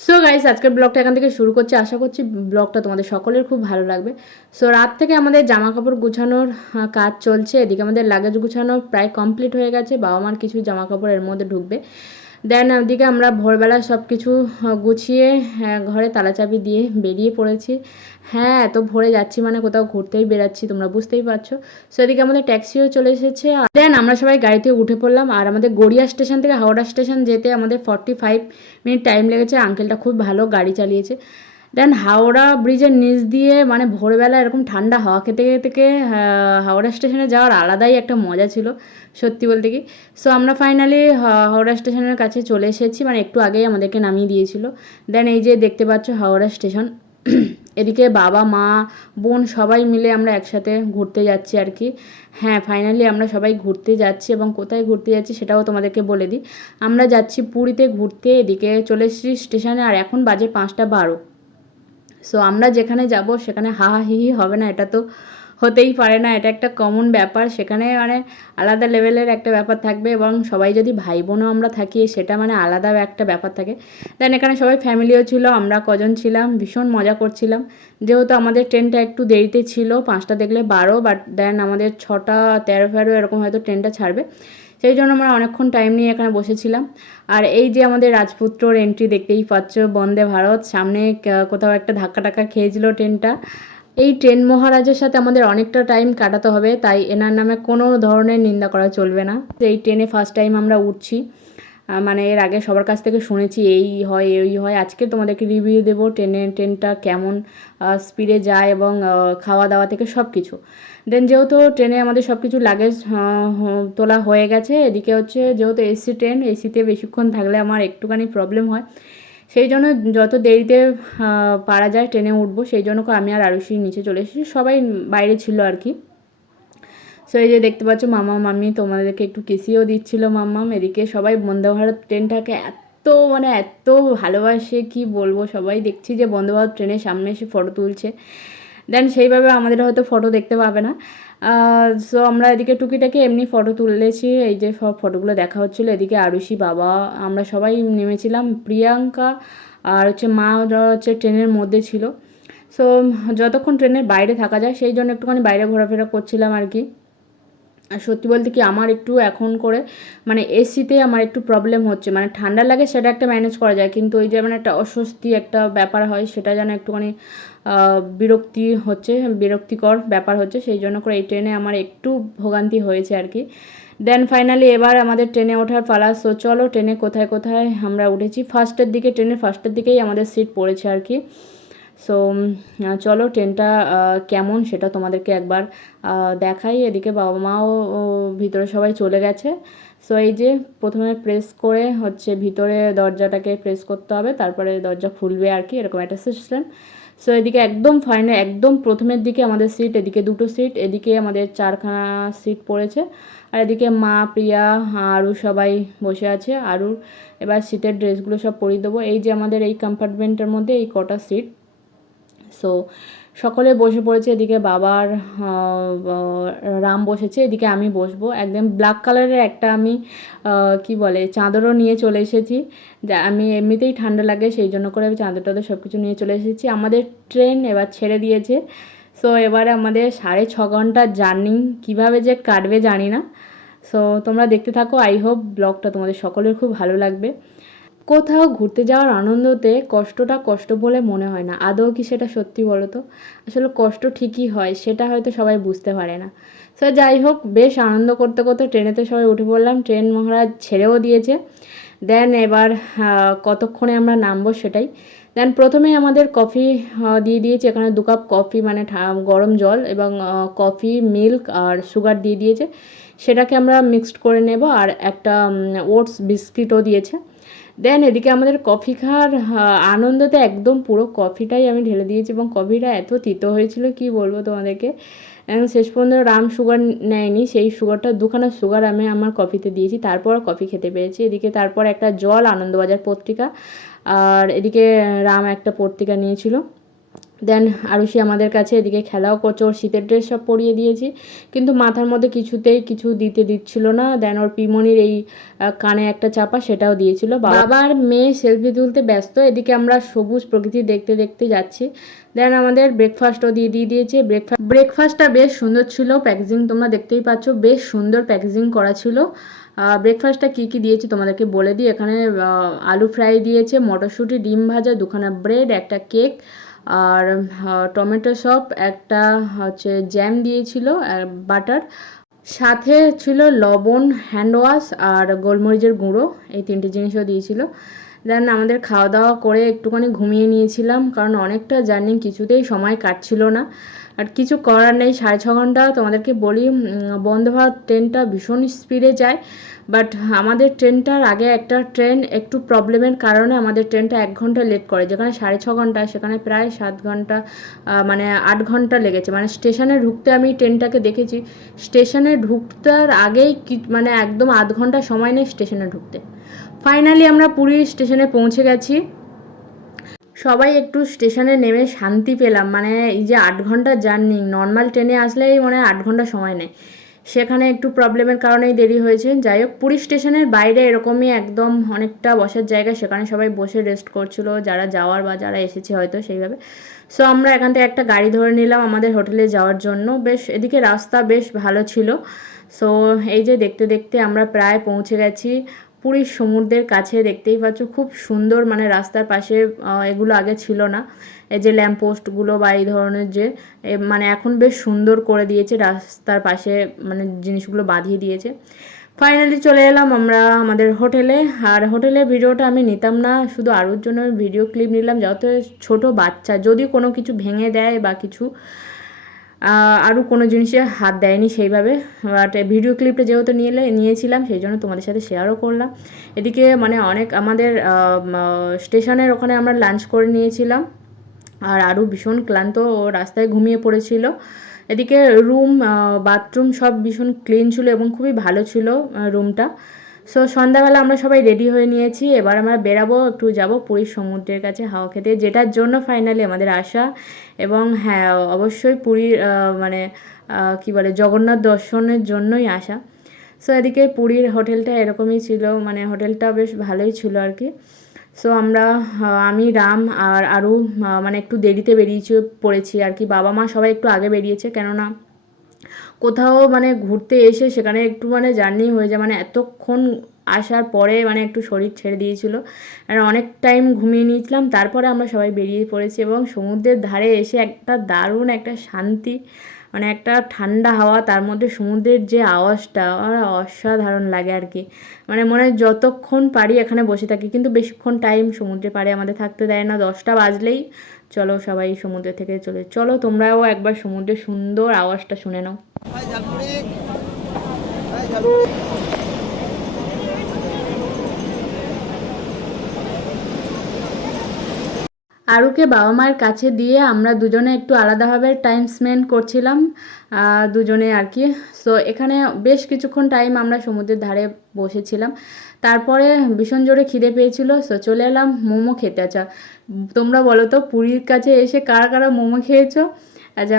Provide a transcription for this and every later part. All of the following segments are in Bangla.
সো গাইস আজকের ব্লগটা এখান থেকে শুরু করছি। আশা করছি ব্লগটা তোমাদের সকলের খুব ভালো লাগবে। সো রাত থেকে আমাদের জামা কাপড় গুছানোর কাজ চলছে। এদিকে আমাদের লাগেজ গুছানো প্রায় কমপ্লিট হয়ে গেছে। বাবা মার কিছু জামা কাপড় এর মধ্যে ঢুকবে। দেন ওদিকে আমরা ভোরবেলা সব কিছু গুছিয়ে ঘরে তালাচাবি দিয়ে বেরিয়ে পড়েছি। হ্যাঁ, এত ভোরে যাচ্ছি মানে কোথাও ঘুরতেই বেরাচ্ছি, তোমরা বুঝতেই পারছো। সো এদিকে আমাদের ট্যাক্সিও চলে এসেছে। দেন আমরা সবাই গাড়িতে উঠে পড়লাম। আর আমাদের গড়িয়া স্টেশন থেকে হাওড়া স্টেশন যেতে আমাদের 45 মিনিট টাইম লেগেছে। আঙ্কেলটা খুব ভালো গাড়ি চালিয়েছে। দেন হাওড়া ব্রিজের নিচ দিয়ে মানে ভোরবেলা এরকম ঠান্ডা হাওয়া খেতে খেতে হাওড়া স্টেশনে যাওয়ার আলাদাই একটা মজা ছিল, সত্যি বলতে কি। সো আমরা ফাইনালি হাওড়া স্টেশনের কাছে চলে এসেছি, মানে একটু আগেই আমাদেরকে নামিয়ে দিয়েছিল। দেন এই যে দেখতে পাচ্ছ হাওড়া স্টেশন। এদিকে বাবা মা বোন সবাই মিলে আমরা একসাথে ঘুরতে যাচ্ছি আর কি। হ্যাঁ, ফাইনালি আমরা সবাই ঘুরতে যাচ্ছি এবং কোথায় ঘুরতে যাচ্ছি সেটাও তোমাদেরকে বলে দিই। আমরা যাচ্ছি পুরীতে ঘুরতে। এদিকে চলে এসেছি স্টেশনে আর এখন বাজে 5টা 12। সো আমরা যেখানে যাব সেখানে হাহাহিহি হবে না, এটা তো হতেই পারে না। এটা একটা কমন ব্যাপার, সেখানে মানে আলাদা লেভেলের একটা ব্যাপার থাকবে এবং সবাই যদি ভাই বোনও আমরা থাকি সেটা মানে আলাদা একটা ব্যাপার থাকে। দেন এখানে সবাই ফ্যামিলিও ছিল, আমরা কজন ছিলাম ভীষণ মজা করছিলাম। যেহেতু আমাদের ট্রেনটা একটু দেরিতে ছিল, 5টা দেখলে 12, বাট দেন আমাদের 6টা 13 এরকম হয়তো ট্রেনটা ছাড়বে। সেই জন্য আমরা অনেকক্ষণ টাইম নিয়ে এখানে বসেছিলাম। আর এই যে আমাদের রাজপুত্রর এন্ট্রি দেখতেই পাচ্ছ, বন্দে ভারত। সামনে কোথাও একটা ধাক্কা টাক্কা খেয়েছিল ট্রেনটা। এই ট্রেন মহারাজের সাথে আমাদের অনেকটা টাইম কাটাতে হবে, তাই এনার নামে কোনো ধরনের নিন্দা করা চলবে না। এই ট্রেনে ফার্স্ট টাইম আমরা উঠছি। মানে এর আগে সবার কাছ থেকে শুনেছি এই হয় এই হয়। আজকে তোমাদেরকে রিভিউ দেবো ট্রেনটা কেমন স্পিডে যায় এবং খাওয়া দাওয়া থেকে সব কিছু। দেন যেহেতু ট্রেনে আমাদের সব কিছু লাগেজ তোলা হয়ে গেছে। এদিকে হচ্ছে যেহেতু এসি ট্রেন, এসিতে বেশিক্ষণ থাকলে আমার একটুখানি প্রবলেম হয়। সেই জন্য যত দেরিতে পারা যায় ট্রেনে উঠবো, সেই জন্য আমি আর আরুষি নিচে চলে এসেছি, সবাই বাইরে ছিল আর কি। সো এই যে দেখতে পাচ্ছ মামা মাম্মি তোমাদেরকে একটু কিসিও দিচ্ছিল মাম্মাম। এদিকে সবাই বন্দে ভারত ট্রেনটাকে এত মানে এত ভালোবাসে কি বলবো। সবাই দেখছি যে বন্দে ভারত ট্রেনের সামনে এসে ফটো তুলছে। দেন সেইভাবে আমাদের হয়তো ফটো দেখতে পাবে না। সো আমরা এদিকে টুকিটাকি এমনি ফটো তুলেছি, এই যে সব ফটোগুলো দেখা হচ্ছিলো। এদিকে আরুষি বাবা আমরা সবাই নেমেছিলাম। প্রিয়াঙ্কা আর হচ্ছে মা ওরা হচ্ছে ট্রেনের মধ্যে ছিল। সো যতক্ষণ ট্রেনের বাইরে থাকা যায় সেই জন্য একটুখানি বাইরে ঘোরাফেরা করছিলাম আর কি। আর সত্যি বলতে কি আমার একটু এখন করে মানে এসিতে আমার একটু প্রবলেম হচ্ছে। মানে ঠান্ডা লাগে সেটা একটা ম্যানেজ করা যায়, কিন্তু ওই যে মানে একটা অস্বস্তি একটা ব্যাপার হয়, সেটা যেন একটুখানি বিরক্তিকর ব্যাপার হচ্ছে। সেই জন্য করে এই ট্রেনে আমার একটু ভোগান্তি হয়েছে আর কি। দেন ফাইনালি এবার আমাদের ট্রেনে ওঠার পালা। সো চলো ট্রেনে কোথায় কোথায় আমরা উঠেছি। ট্রেনের ফার্স্টের দিকেই আমাদের সিট পড়েছে আর কি। সো চলো ট্রেনটা কেমন সেটা তোমাদেরকে একবার দেখাই। এদিকে বাবা মাও ভিতরে সবাই চলে গেছে। সো এই যে প্রথমে প্রেস করে হচ্ছে ভিতরে দরজাটাকে প্রেস করতে হবে, তারপরে দরজা খুলবে আর কি, এরকম একটা সিস্টেম। সো এদিকে একদম ফাইনাল একদম প্রথমের দিকে আমাদের সিট, এদিকে 2টো সিট, এদিকে আমাদের 4খানা সিট পড়েছে। আর এদিকে মা প্রিয়া আরু সবাই বসে আছে। আরুর এবার সিটের ড্রেসগুলো সব পরিয়ে দেবো। এই যে আমাদের এই কম্পার্টমেন্টের মধ্যে এই কটা সিট। সো সকলে বসে পড়েছে। এদিকে বাবার রাম বসেছে, এদিকে আমি বসবো। একদম ব্ল্যাক কালারের একটা আমি কি বলে চাদরও নিয়ে চলে এসেছি। যা আমি এমনিতেই ঠান্ডা লাগে সেই জন্য করে আমি চাদর টাদর সব কিছু নিয়ে চলে এসেছি। আমাদের ট্রেন এবার ছেড়ে দিয়েছে। সো এবারে আমাদের 6.5 ঘন্টার জার্নি কীভাবে যে কাটবে জানি না। সো তোমরা দেখতে থাকো, আই হোপ ব্লগটা তোমাদের সকলের খুব ভালো লাগবে। কোথাও ঘুরতে যাওয়ার আনন্দতে কষ্টটা কষ্ট বলে মনে হয় না। আদৌ কি সেটা সত্যি বলো তো? আসলে কষ্ট ঠিকই হয়, সেটা হয়তো সবাই বুঝতে পারে না। সো যাই হোক, বেশ আনন্দ করতে করতে ট্রেনেতে সবাই উঠে পড়লাম। ট্রেন মহারাজ ছেড়েও দিয়েছে। দেন এবার কতক্ষণে আমরা নামবো সেটাই। দেন প্রথমেই আমাদের কফি দিয়ে দিয়েছে। এখানে 2 কাপ কফি মানে গরম জল এবং কফি মিল্ক আর সুগার দিয়ে দিয়েছে। সেটাকে আমরা মিক্সড করে নেব। আর একটা ওটস বিস্কিটও দিয়েছে। দেন এদিকে আমাদের কফি খাওয়ার আনন্দতে একদম পুরো কফিটাই আমি ঢেলে দিয়েছি এবং কফিটা এত তিতো হয়েছিল কি বলবো তোমাদেরকে। শেষ পর্যন্ত রাম সুগার নেয়নি, সেই সুগারটা 2খানা সুগার আমি আমার কফিতে দিয়েছি, তারপর কফি খেতে পেরেছি। এদিকে তারপর একটা জল, আনন্দবাজার পত্রিকা, আর এদিকে রাম একটা পত্রিকা নিয়েছিল। দেন আরুষি আমাদের কাছে এদিকে খেলাও করছে, ওর শীতের ড্রেস সব পরিয়ে দিয়েছি, কিন্তু মাথার মধ্যে কিছুতেই কিছু দিচ্ছিল না। দেন ওর পিমনির এই কানে একটা চাপা সেটাও দিয়েছিল। বাবা আর মেয়ে সেলফি তুলতে ব্যস্ত, এদিকে আমরা সবুজ প্রকৃতি দেখতে দেখতে যাচ্ছি। দেন আমাদের ব্রেকফাস্টও দিয়েছে। ব্রেকফাস্টটা বেশ সুন্দর ছিল, প্যাকেজিং তোমরা দেখতেই পাচ্ছ, বেশ সুন্দর প্যাকেজিং করা ছিল। ব্রেকফাস্টটা কী কী দিয়েছে তোমাদেরকে বলে দিই। এখানে আলু ফ্রাই দিয়েছে, মটরশুঁটি, ডিম ভাজা, দুখানা ব্রেড, একটা কেক, আর টমেটো সপ, একটা হচ্ছে জ্যাম দিয়েছিল, আর বাটার, সাথে ছিল লবণ, হ্যান্ড ওয়াশ আর গোলমরিচের গুঁড়ো, এই 3টে জিনিসও দিয়েছিল। দেন আমাদের খাওয়া দাওয়া করে একটুখানি ঘুমিয়ে নিয়েছিলাম, কারণ অনেকটা জার্নি, কিছুতেই সময় কাটছিল না। আর কিছু করার নেই, 6.5 ঘন্টা তোমাদেরকে বলি। বন্দে ভারত ট্রেনটা ভীষণ স্পিডে যায়, বাট আমাদের ট্রেনটার আগে একটা ট্রেন একটু প্রবলেমের কারণে আমাদের ট্রেনটা 1 ঘন্টা লেট করে, যেখানে 6.5 ঘন্টা সেখানে প্রায় 7 ঘন্টা, মানে 8 ঘন্টা লেগেছে। মানে স্টেশনে ঢুকতে আমি ট্রেনটাকে দেখেছি, স্টেশনে ঢুকতার আগেই মানে একদম আধ ঘন্টা সময় নেই স্টেশনে ঢুকতে। ফাইনালি আমরা পুরী স্টেশনে পৌঁছে গেছি। সবাই একটু স্টেশনে নেমে শান্তি পেলাম। মানে এই যে 8 ঘন্টা জার্নি, নর্মাল ট্রেনে আসলেই মানে 8 ঘন্টা সময় নেয়, সেখানে একটু প্রবলেমের কারণেই দেরি হয়েছে। যাই হোক, পুরী স্টেশনের বাইরে এরকমই একদম অনেকটা বসার জায়গা, সেখানে সবাই বসে রেস্ট করছিল, যারা যাওয়ার বা যারা এসেছে হয়তো সেইভাবে। সো আমরা এখান থেকে একটা গাড়ি ধরে নিলাম আমাদের হোটেলে যাওয়ার জন্য। বেশ এদিকে রাস্তা বেশ ভালো ছিল। সো এই যে দেখতে দেখতে আমরা প্রায় পৌঁছে গেছি পুরীর সমুদ্রের কাছে। দেখতেই পাচ্ছ খুব সুন্দর, মানে রাস্তার পাশে এগুলো আগে ছিল না, এই যে ল্যাম্পপোস্টগুলো বা এই ধরনের যে মানে এখন বেশ সুন্দর করে দিয়েছে রাস্তার পাশে, মানে জিনিসগুলো বাঁধিয়ে দিয়েছে। ফাইনালি চলে এলাম আমরা আমাদের হোটেলে। আর হোটেলের ভিডিওটা আমি নিতাম না, শুধু আরুর জন্য আমি ভিডিও ক্লিপ নিলাম, যত ছোট বাচ্চা যদি কোনো কিছু ভেঙে দেয় বা কিছু, আরও কোনো জিনিসে হাত দেয়নি সেইভাবে। বাট ভিডিও ক্লিপটা যেহেতু নিয়েছিলাম সেই জন্য তোমাদের সাথে শেয়ারও করলাম। এদিকে মানে অনেক আমাদের স্টেশনের ওখানে আমরা লাঞ্চ করে নিয়েছিলাম, আর আরও ভীষণ ক্লান্ত, ও রাস্তায় ঘুমিয়ে পড়েছিল। এদিকে রুম, বাথরুম সব ভীষণ ক্লিন ছিল এবং খুবই ভালো ছিল রুমটা। সো সন্ধ্যাবেলা আমরা সবাই রেডি হয়ে নিয়েছি, এবার আমরা বেরাবো, একটু যাব পুরীর সমুদ্রের কাছে হাওয়া খেতে, যেটার জন্য ফাইনালি আমাদের আসা। এবং হ্যাঁ, অবশ্যই পুরীর মানে কী বলে জগন্নাথ দর্শনের জন্যই আসা। সো এদিকে পুরীর হোটেলটা এরকমই ছিল, মানে হোটেলটা বেশ ভালোই ছিল আর কি। সো আমরা আমি, রাম আর আরও মানে একটু দেরিতে পড়েছি আর কি। বাবা মা সবাই একটু আগে বেরিয়েছে, কেননা কোথাও মানে ঘুরতে এসে সেখানে একটু মানে জার্নি হয়ে যায়, মানে এতক্ষণ আসার পরে মানে একটু শরীর ছেড়ে দিয়েছিল, আর অনেক টাইম ঘুমিয়ে নিয়েছিলাম। তারপরে আমরা সবাই বেরিয়ে পড়েছি এবং সমুদ্রের ধারে এসে একটা দারুণ একটা শান্তি, মানে একটা ঠান্ডা হাওয়া, তার মধ্যে সমুদ্রের যে আওয়াজটা অসাধারণ লাগে আর কি। মানে মনে হয় যতক্ষণ পারি এখানে বসে থাকি, কিন্তু বেশিক্ষণ টাইম সমুদ্রে পাড়ে আমাদের থাকতে দেয় না, 10টা বাজলেই চলো সবাই সমুদ্র থেকে চলো তোমরাও একবার সমুদ্রের সুন্দর আওয়াজটা শুনে নাও। আরুকে বাবা মায়ের কাছে দিয়ে আমরা দুজনে একটু আলাদাভাবে টাইম স্পেন্ড করছিলাম, দুজনে আর কি। সো এখানে বেশ কিছুক্ষণ টাইম আমরা সমুদ্রের ধারে বসেছিলাম, তারপরে ভীষণ জোরে খিদে পেয়েছিল। সো চলে এলাম মোমো খেতে। আচ্ছা তোমরা বলো তো পুরীর কাছে এসে কারা কারা মোমো খেয়েছো? আচ্ছা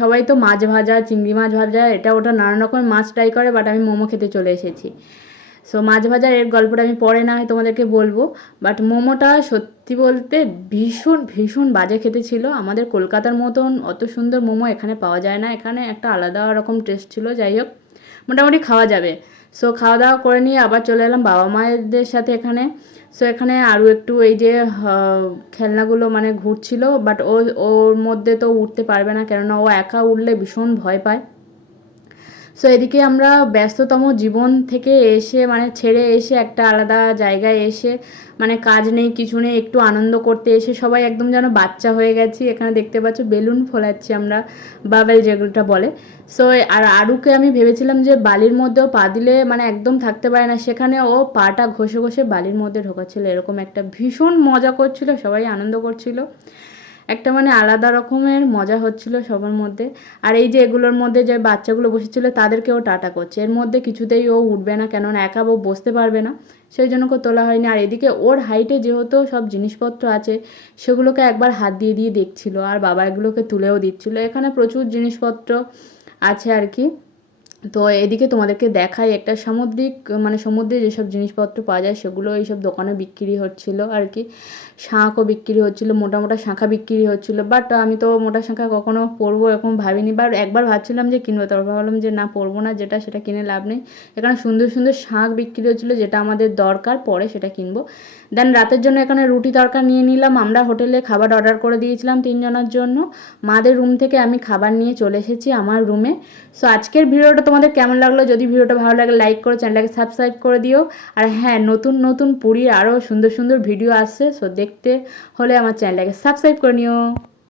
সবাই তো মাছ ভাজা, চিংড়ি মাছ ভাজা, এটা ওটা নানান রকম মাছ ট্রাই করে, বাট আমি মোমো খেতে চলে এসেছি। সো মাছ ভাজার এর গল্পটা আমি পরে না হয় তোমাদেরকে বলবো, বাট মোমোটা সত্যি বলতে ভীষণ ভীষণ বাজে খেতে ছিল। আমাদের কলকাতার মতন অত সুন্দর মোমো এখানে পাওয়া যায় না, এখানে একটা আলাদা রকম টেস্ট ছিল। যাই হোক, মোটামুটি খাওয়া যাবে। সো খাওয়া দাওয়া করে নিয়ে আবার চলে এলাম বাবা মায়েদের সাথে এখানে। সো এখানে আরও একটু এই যে খেলনাগুলো মানে ঘুরছিল, বাট ওর মধ্যে তো উঠতে পারবে না, কেননা ও একা উঠলে ভীষণ ভয় পায়। সো এদিকে আমরা ব্যস্ততম জীবন থেকে এসে, মানে ছেড়ে এসে একটা আলাদা জায়গায় এসে, মানে কাজ নেই কিছু নেই, একটু আনন্দ করতে এসে সবাই একদম যেন বাচ্চা হয়ে গেছি। এখানে দেখতে পাচ্ছ বেলুন ফোলাচ্ছি আমরা, বাবেল যেগুলোটা বলে। সো আর আরুকে আমি ভেবেছিলাম যে বালির মধ্যেও পা দিলে মানে একদম থাকতে পারে না, সেখানে ও পাটা ঘষে ঘষে বালির মধ্যে ঢোকাচ্ছিল, এরকম একটা ভীষণ মজা করছিল, সবাই আনন্দ করছিল। একটা মানে আলাদা রকমের মজা হচ্ছিল সবার মধ্যে। আর এই যে এগুলোর মধ্যে যে বাচ্চাগুলো বসেছিল তাদেরকেও টাটা করছে, এর মধ্যে কিছুতেই ও উঠবে না, কেননা একা ও বসতে পারবে না, সেই জন্য কেউ তোলা হয়নি। আর এদিকে ওর হাইটে যেহেতু সব জিনিসপত্র আছে সেগুলোকে একবার হাত দিয়ে দিয়ে দেখছিল, আর বাবা এগুলোকে তুলেও দিচ্ছিল। এখানে প্রচুর জিনিসপত্র আছে আর কি। তো এদিকে তোমাদেরকে দেখাই একটা সামুদ্রিক মানে সমুদ্রে যেসব জিনিসপত্র পাওয়া যায় সেগুলো এইসব দোকানে বিক্রি হচ্ছিল আর কি। শাঁখও বিক্রি হচ্ছিল, মোটা মোটা শাঁখা বিক্রি হচ্ছিল, বাট আমি তো মোটা শাঁখা কখনো পরবো এরকম ভাবিনি, বাট একবার ভাবছিলাম যে কিনবো, তারপর ভাবলাম যে না, পরবো না, যেটা সেটা কিনে লাভ নেই। এখানে সুন্দর সুন্দর শাঁখ বিক্রি হচ্ছিলো, যেটা আমাদের দরকার পরে সেটা কিনবো। দেন রাতের জন্য এখানে রুটি তরকা নিয়ে নিলাম। আমরা হোটেলে খাবার অর্ডার করে দিয়েছিলাম 3 জনের জন্য। মাদের রুম থেকে আমি খাবার নিয়ে চলে এসেছি আমার রুমে। সো আজকের ভিডিওটা তোমাদের কেমন লাগলো? যদি ভিডিওটা ভালো লাগে লাইক করো, চ্যানেলটাকে সাবস্ক্রাইব করে দিও। আর হ্যাঁ, নতুন নতুন পুরীর আরও সুন্দর সুন্দর ভিডিও আসছে, সো দেখতে হলে আমার চ্যানেলটাকে সাবস্ক্রাইব করে নিও।